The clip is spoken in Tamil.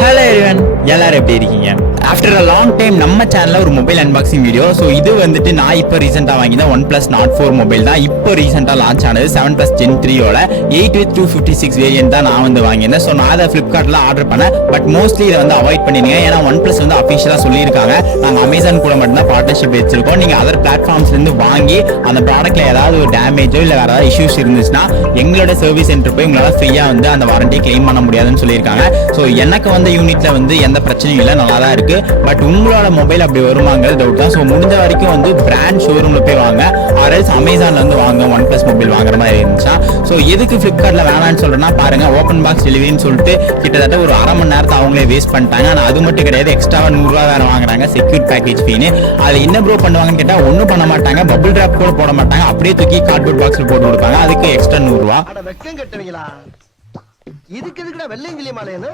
ஹலோ எவ்ரிவன், எல்லாரும் எப்படி இருக்கீங்க? ஆஃப்டர் அ லாங் டைம் நம்ம சேனல்ல ஒரு மொபைல் அன்பாக்சிங் வீடியோ. ஸோ இது வந்துட்டு நான் இப்போ ரீசெண்டாக வாங்கின OnePlus Nord 4 மொபைல் தான். இப்போ ரீசெண்டாக லான்ச் ஆனது 7+ Gen 3யோட 8 with 256 வேரியன்ட் தான் நான் வந்து வாங்கினேன். ஸோ நான் அதை ஃப்ளிப்கார்ட்டில் ஆர்டர் பண்ணேன். பட் மோஸ்ட்லி இதை வந்து அவாய்ட் பண்ணிடுங்க. ஏன்னா OnePlus வந்து அஃபிஷியலாக சொல்லியிருக்காங்க, நாங்கள் அமேசான் கூட மட்டும்தான் பார்ட்னர்ஷிப் வச்சிருக்கோம். நீங்கள் அதர் பிளாட்ஃபார்ம்ஸ்லேருந்து வாங்கி அந்த ப்ராடக்ட்டில் ஏதாவது ஒரு டேமேஜோ இல்லை வேறு ஏதாவது இஷ்யூஸ் இருந்துச்சுன்னா எங்களோட சர்வீஸ் சென்டர் போய் உங்களால் ஃப்ரீயாக வந்து அந்த வாரண்டியை கிளைம் பண்ண முடியாதுன்னு சொல்லியிருக்காங்க. ஸோ எனக்கு வந்து யூனிட்ல வந்து எந்த பிரச்சனையும் இல்லை, நல்லா தான் இருக்கு. பட் உங்களோட மொபைல் அப்படி வருமாங்கிறது டவுட் தான். ஸோ முடிஞ்ச வரைக்கும் வந்து பிராண்ட் ஷோரூம்ல போய் வாங்க, ஆர்எல்ஸ் அமேசான்ல வந்து வாங்க. OnePlus மொபைல் வாங்குற மாதிரி இருந்துச்சா. ஸோ எதுக்கு ஃபிளிப்கார்ட்ல வேணான்னு சொல்றேன்னா பாருங்க, ஓப்பன் பாக்ஸ் டெலிவரின்னு சொல்லிட்டு கிட்டத்தட்ட ஒரு அரை மணி நேரத்தை அவங்களே வேஸ்ட் பண்ணிட்டாங்க. ஆனால் அது மட்டும் கிடையாது, எக்ஸ்ட்ராவா ₹100 வேற வாங்குறாங்க செக்யூர் பேக்கேஜ் ஃபீன்னு. அது என்ன ப்ரோ பண்ணுவாங்கன்னு கேட்டா ஒன்றும் பண்ண மாட்டாங்க, பபிள் டிராப் கூட போட மாட்டாங்க, அப்படியே தூக்கி கார்ட்போர்ட் பாக்ஸ்ல போட்டு கொடுப்பாங்க. அதுக்கு எக்ஸ்ட்ரா ₹100. இதுக்கு எதுக்குடா வெள்ளையங்கிலி மாலையன்னு